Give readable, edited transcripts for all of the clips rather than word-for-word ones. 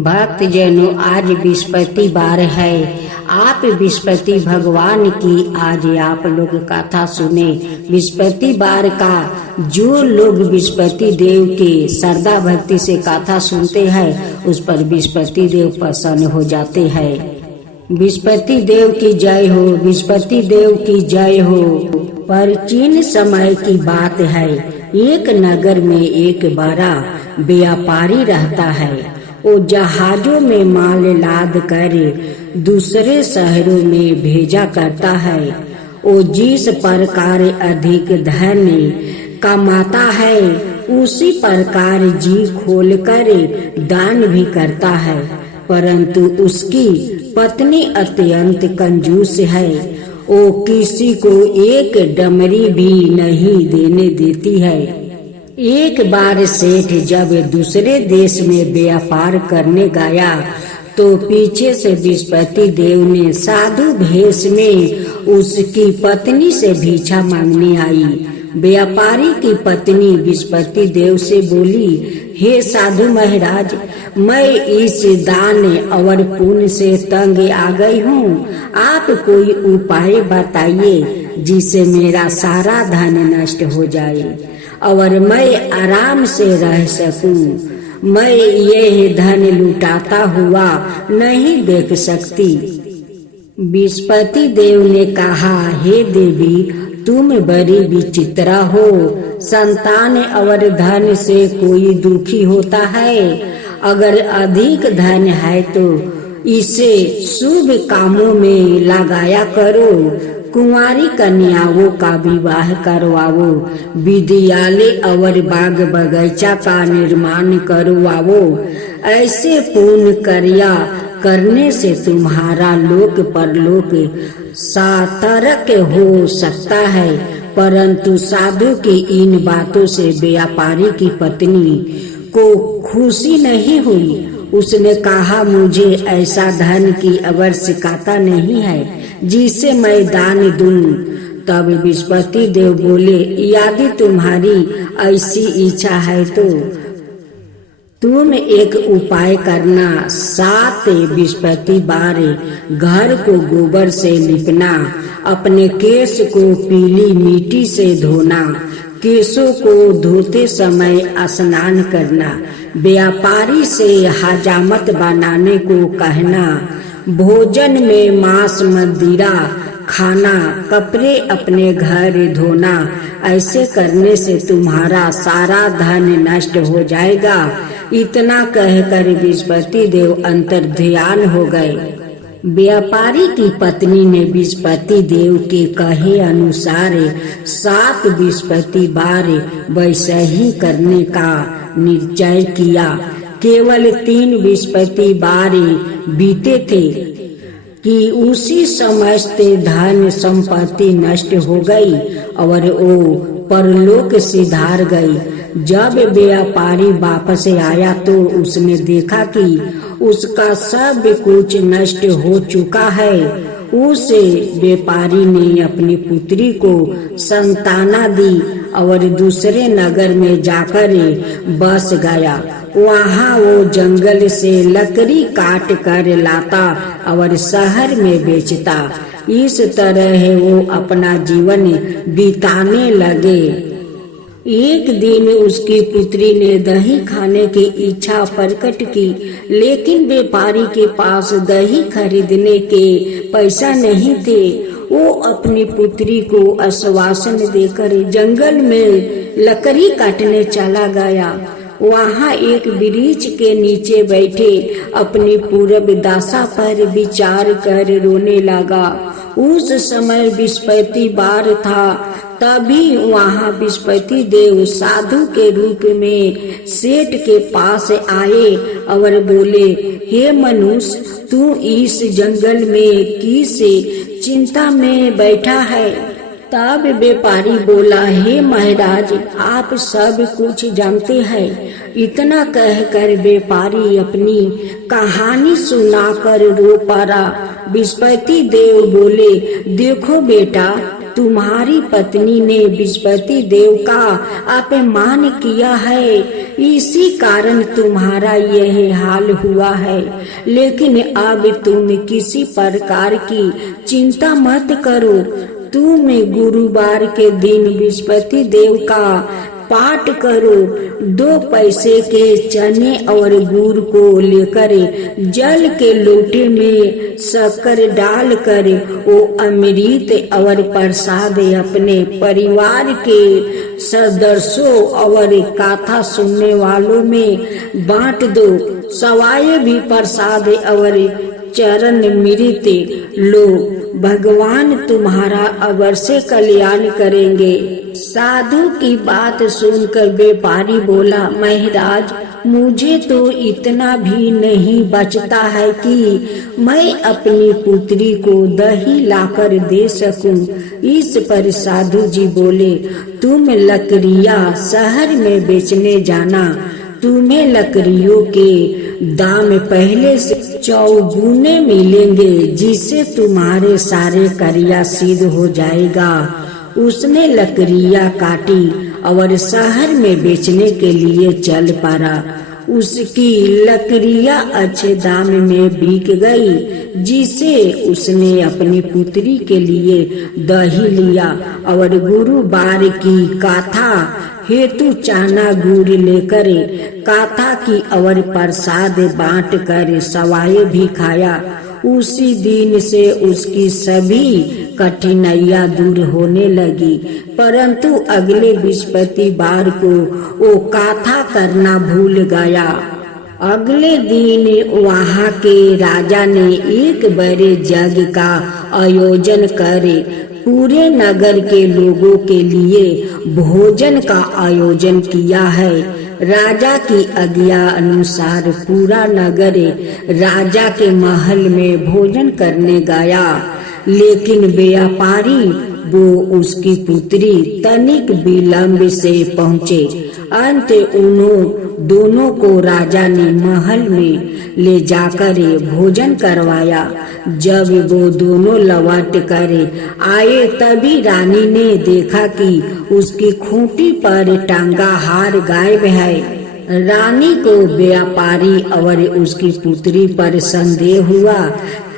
भक्त जनों, आज बृहस्पतिवार है। आप बृहस्पति भगवान की आज आप लोग कथा सुने। बृहस्पतिवार का जो लोग बृहस्पति देव के श्रद्धा भक्ति से कथा सुनते हैं, उस पर बृहस्पति देव प्रसन्न हो जाते हैं। बृहस्पति देव की जय हो, बृहस्पति देव की जय हो। प्राचीन समय की बात है। एक नगर में एक बड़ा व्यापारी रहता है। वो जहाजों में माल लाद कर दूसरे शहरों में भेजा करता है। वो जिस प्रकार अधिक धन कमाता है, उसी प्रकार जी खोलकर दान भी करता है। परंतु उसकी पत्नी अत्यंत कंजूस है। वो किसी को एक डमरी भी नहीं देने देती है। एक बार सेठ जब दूसरे देश में व्यापार करने गया, तो पीछे से बृहस्पति देव ने साधु भेष में उसकी पत्नी से भिक्षा मांगने आई। व्यापारी की पत्नी बृहस्पति देव से बोली, हे साधु महाराज, मैं इस दान और पुण्य से तंग आ गई हूँ। आप कोई उपाय बताइए जिससे मेरा सारा धन नष्ट हो जाए और मैं आराम से रह सकूं। मैं यह धन लुटाता हुआ नहीं देख सकती। बृहस्पति देव ने कहा, हे देवी, तुम बड़ी विचित्रा हो। संतान और धन से कोई दुखी होता है। अगर अधिक धन है तो इसे शुभ कामों में लगाया करो। कुंवारी कन्याओं का विवाह करवाओ, विद्यालय और बाग बगीचा का निर्माण करवाओ। ऐसे पूर्ण कार्य करने से तुम्हारा लोक परलोक सार्थक हो सकता है। परंतु साधु की इन बातों से व्यापारी की पत्नी को खुशी नहीं हुई। उसने कहा, मुझे ऐसा धन की आवश्यकता नहीं है जिसे मैं दान दूं। तब बृहस्पति देव बोले, यदि तुम्हारी ऐसी इच्छा है तो तुम एक उपाय करना। 7 बृहस्पतिवार घर को गोबर से लिपना, अपने केश को पीली मिट्टी से धोना, केशों को धोते समय स्नान करना, व्यापारी से हजामत बनाने को कहना, भोजन में मांस मदिरा खाना, कपड़े अपने घर धोना। ऐसे करने से तुम्हारा सारा धन नष्ट हो जाएगा। इतना कहकर बृहस्पति देव अंतर्ध्यान हो गए। व्यापारी की पत्नी ने बृहस्पति देव के कहे अनुसार 7 बृहस्पतिवार वैसे ही करने का निश्चय किया। केवल 3 बृहस्पतिवार बीते थे कि उसी समस्त धन संपत्ति नष्ट हो गई और वो परलोक सिधार गई। जब व्यापारी वापस आया तो उसने देखा कि उसका सब कुछ नष्ट हो चुका है। उस व्यापारी ने अपनी पुत्री को संताना दी और दूसरे नगर में जाकर बस गया। वहाँ वो जंगल से लकड़ी काट कर लाता और शहर में बेचता। इस तरह वो अपना जीवन बिताने लगे। एक दिन उसकी पुत्री ने दही खाने की इच्छा प्रकट की, लेकिन व्यापारी के पास दही खरीदने के पैसा नहीं थे। वो अपनी पुत्री को आश्वासन देकर जंगल में लकड़ी काटने चला गया। वहाँ एक वृक्ष के नीचे बैठे अपनी पूर्व दशा पर विचार कर रोने लगा। उस समय बृहस्पतिवार था। तभी वहाँ बृहस्पति देव साधु के रूप में सेठ के पास आए और बोले, हे मनुष्य, तू इस जंगल में किस चिंता में बैठा है? तब व्यापारी बोला, हे महाराज, आप सब कुछ जानते हैं। इतना कहकर व्यापारी अपनी कहानी सुनाकर रो पड़ा। बृहस्पति देव बोले, देखो बेटा, तुम्हारी पत्नी ने बृहस्पति देव का अपमान किया है, इसी कारण तुम्हारा यह हाल हुआ है। लेकिन अब तुम किसी प्रकार की चिंता मत करो। तुम गुरुवार के दिन बृहस्पति देव का पाठ करो। 2 पैसे के चने और गुड़ को लेकर जल के लोटे में शक्कर डालकर वो अमृत और प्रसाद अपने परिवार के सदस्यों और कथा सुनने वालों में बांट दो। सवाए भी प्रसाद और चरण अमृत लो, भगवान तुम्हारा अवश्य कल्याण करेंगे। साधु की बात सुनकर व्यापारी बोला, महाराज मुझे तो इतना भी नहीं बचता है कि मैं अपनी पुत्री को दही लाकर दे सकूं। इस पर साधु जी बोले, तुम लकड़ियां शहर में बेचने जाना, तुम्हें लकड़ियों के दाम पहले से चौगुने मिलेंगे, जिससे तुम्हारे सारे कार्य सिद्ध हो जाएगा। उसने लकड़ियां काटी और शहर में बेचने के लिए चल पड़ा। उसकी लकड़ियां अच्छे दाम में बिक गई, जिसे उसने अपनी पुत्री के लिए दही लिया और गुरुवार की कथा हेतु चना गुड़ लेकर कथा की और प्रसाद बांट कर सवाए भी खाया। उसी दिन से उसकी सभी कठिनाइयां दूर होने लगी। परंतु अगले बृहस्पतिवार को वो कथा करना भूल गया। अगले दिन वहाँ के राजा ने एक बड़े यज्ञ का आयोजन करे पूरे नगर के लोगों के लिए भोजन का आयोजन किया है। राजा की आज्ञा अनुसार पूरा नगर राजा के महल में भोजन करने गया, लेकिन व्यापारी वो उसकी पुत्री तनिक विलंब से पहुँचे। अंत उन्हों दोनों को राजा ने महल में ले जाकर भोजन करवाया। जब वो दोनों लौट कर आए तभी रानी ने देखा कि उसकी खूंटी पर टांगा हार गायब है। रानी को व्यापारी और उसकी पुत्री पर संदेह हुआ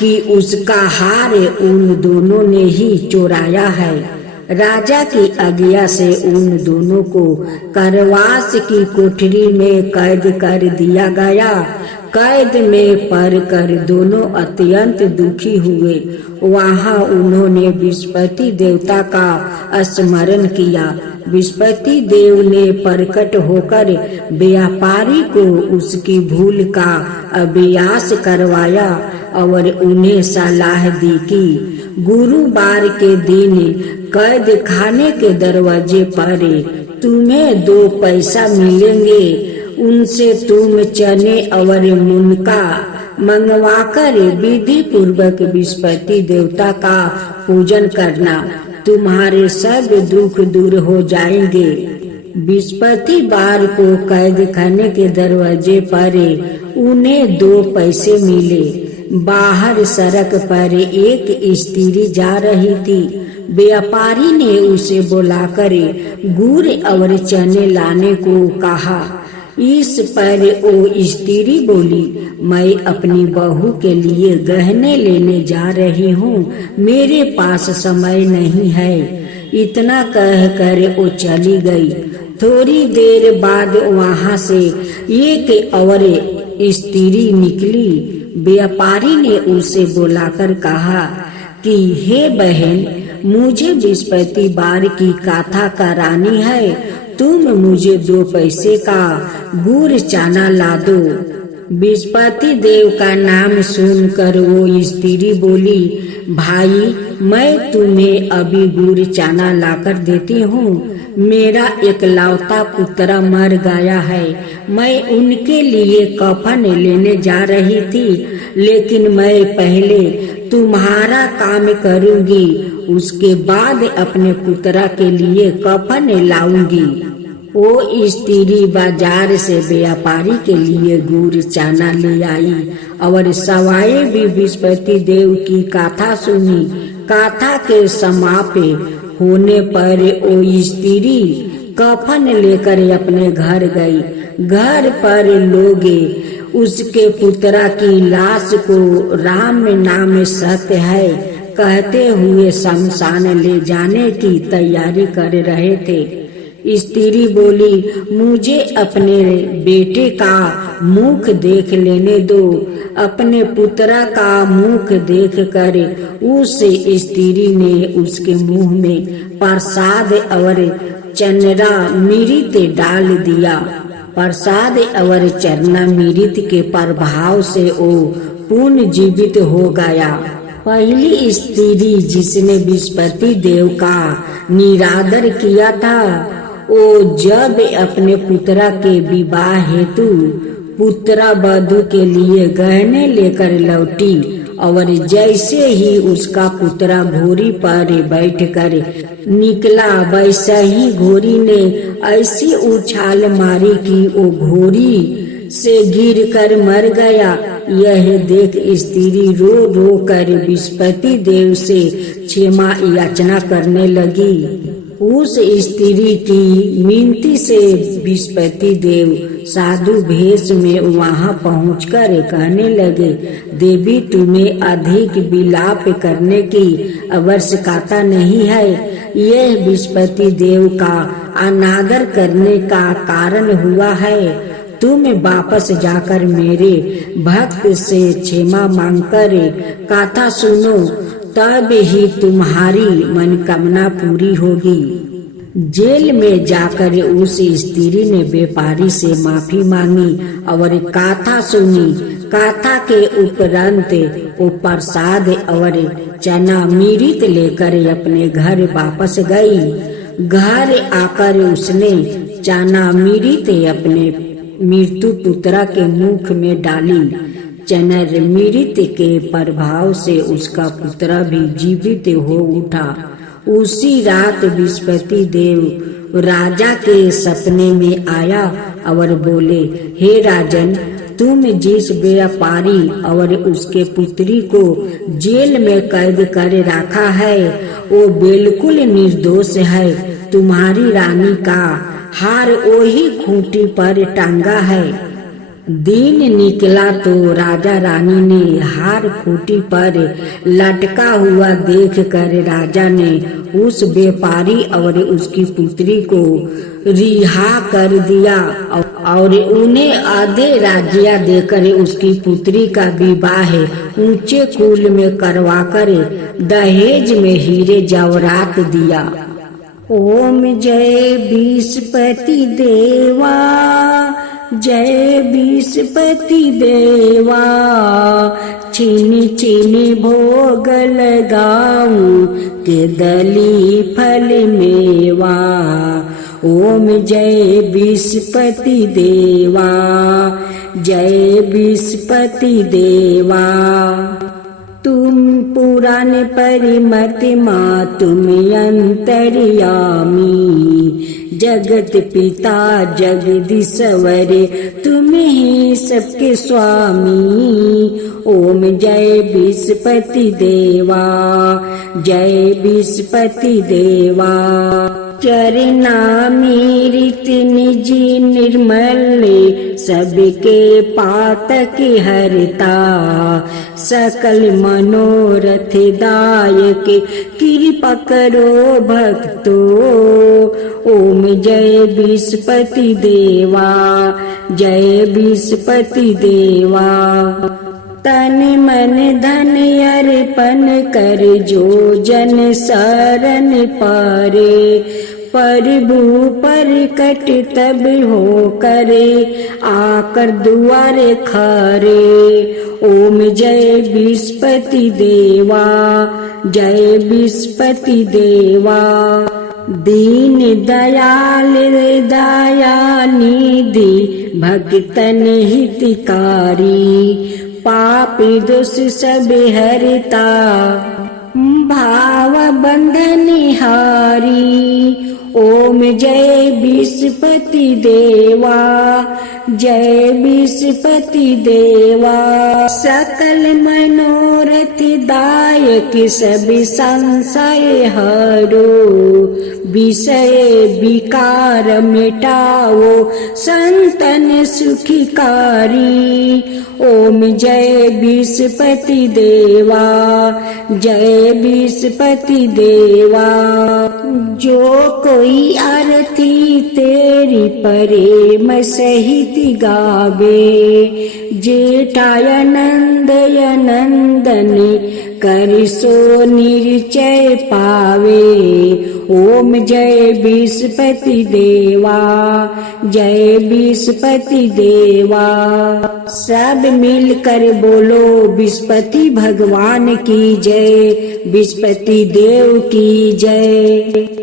कि उसका हार उन दोनों ने ही चुराया है। राजा की आज्ञा से उन दोनों को कारावास की कोठरी में कैद कर दिया गया। कैद में पड़कर दोनों अत्यंत दुखी हुए। वहाँ उन्होंने बृहस्पति देवता का स्मरण किया। बृहस्पति देव ने प्रकट होकर व्यापारी को उसकी भूल का अभ्यास करवाया और उन्हें सलाह दी कि गुरुवार के दिन कैद खाने के दरवाजे पर तुम्हें 2 पैसा मिलेंगे। उनसे तुम चने और मुनका मंगवाकर विधि पूर्वक बृहस्पति देवता का पूजन करना, तुम्हारे सब दुख दूर हो जाएंगे। बृहस्पतिवार को कैद खाने के दरवाजे पर उन्हें 2 पैसे मिले। बाहर सड़क पर एक स्त्री जा रही थी। व्यापारी ने उसे बुलाकर गुड़ और चने लाने को कहा। इस पर वो स्त्री बोली, मैं अपनी बहू के लिए गहने लेने जा रही हूँ, मेरे पास समय नहीं है। इतना कहकर वो चली गई। थोड़ी देर बाद वहाँ से एक और स्त्री निकली। व्यापारी ने उसे बुलाकर कहा कि हे बहन, मुझे बृहस्पतिवार की कथा करानी है, तुम मुझे 2 पैसे का गुड़ चना ला दो। बृहस्पति देव का नाम सुनकर वो स्त्री बोली, भाई मैं तुम्हें अभी गुड़ चना लाकर देती हूँ। मेरा एकलौता पुत्र मर गया है। मैं उनके लिए कफन लेने जा रही थी, लेकिन मैं पहले तुम्हारा काम करूंगी, उसके बाद अपने पुत्र के लिए कफन लाऊंगी। वो स्त्री बाजार से व्यापारी के लिए गुड़ चना ले आई और सवाए भी बृहस्पति देव की कथा सुनी। कथा के समाप्त होने पर वो स्त्री कफन लेकर अपने घर गई। घर पर लोग उसके पुत्रा की लाश को राम नाम सत्य है कहते हुए शमशान ले जाने की तैयारी कर रहे थे। स्त्री बोली, मुझे अपने बेटे का मुख देख लेने दो। अपने पुत्रा का मुख देखकर उस स्त्री ने उसके मुंह में प्रसाद और चरणामृत डाल दिया। प्रसाद और चरणामृत के प्रभाव से वो पुनर्जीवित हो गया। पहली स्त्री जिसने बृहस्पति देव का निरादर किया था, वो जब अपने पुत्रा के विवाह हेतु पुत्रा वधू के लिए गहने लेकर लौटी और जैसे ही उसका पुत्रा घोड़ी पर बैठकर निकला, वैसा ही घोड़ी ने ऐसी उछाल मारी कि वो घोड़ी से गिरकर मर गया। यह देख स्त्री रो रो कर बृहस्पति देव से क्षमा याचना करने लगी। उस स्त्री की मिनती से बृहस्पति देव साधु भेष में वहां पहुंचकर कहने लगे, देवी तुम्हें अधिक विलाप करने की आवश्यकता नहीं है। यह बृहस्पति देव का अनादर करने का कारण हुआ है। तुम वापस जाकर मेरे भक्त से क्षमा मांगकर कथा सुनो, तब ही तुम्हारी मनोकामना पूरी होगी। जेल में जाकर उस स्त्री ने व्यापारी से माफी मांगी और कथा सुनी। कथा के उपरांत वो प्रसाद और चरणामृत लेकर अपने घर वापस गई। घर आकर उसने चरणामृत अपने मृत्यु पुत्रा के मुख में डाली। चरणामृत के प्रभाव से उसका पुत्र भी जीवित हो उठा। उसी रात बृहस्पति देव राजा के सपने में आया और बोले, हे राजन, तुम जिस व्यापारी और उसके पुत्री को जेल में कैद कर रखा है वो बिल्कुल निर्दोष है। तुम्हारी रानी का हार वही खूंटी पर टांगा है। दिन निकला तो राजा रानी ने हार खूंटी पर लटका हुआ देखकर राजा ने उस व्यापारी और उसकी पुत्री को रिहा कर दिया और उन्हें आधे राज्य देकर उसकी पुत्री का विवाह ऊंचे कुल में करवाकर दहेज में हीरे जवाहरात दिया। ओम जय बृहस्पति देवा, जय बृहस्पति देवा, चीनी चीनी भोग लगाऊं के दली फल मेवा। ओम जय बृहस्पति देवा, जय बृहस्पति देवा। तुम पुराण परिमति माँ तुम अंतर्यामी, जगत पिता जगदीश्वर तुम ही सबके स्वामी। ओम जय बृहस्पति देवा, जय बृहस्पति देवा। चरणामृत निज निर्मल सबके पातक हरता, सकल मनोरथ दायक कृपा करो भक्तो। ओम जय बृहस्पति देवा, जय बृहस्पति देवा। तन मन धन अर्पण कर जो जन शरण पारे, प्रभु पर कट तब हो करे आकर दुआरे खारे। ओम जय बृहस्पति देवा, जय बृहस्पति देवा। दीन दयाल दया निधि भक्तन हितकारी, पापी दोष सब हरता भाव बंधन हारी। ओम जय विष्णुपति देवा, जय विष्णुपति देवा। सकल मनोरथ दायक सब संशय हरो, विषय विकार मिटाओ संतन सुखिकारी। ओम जय विष्णुपति देवा, जय विष्णुपति देवा। जो कोई आरती तेरी प्रेम सहित गावे, जेठाय नंदय नंदनी कर सो निश्चय पावे। ओम जय विष्णुपति देवा, जय विष्णुपति देवा। सब मिलकर बोलो विष्णुपति भगवान की जय, विष्णुपति देव की जय।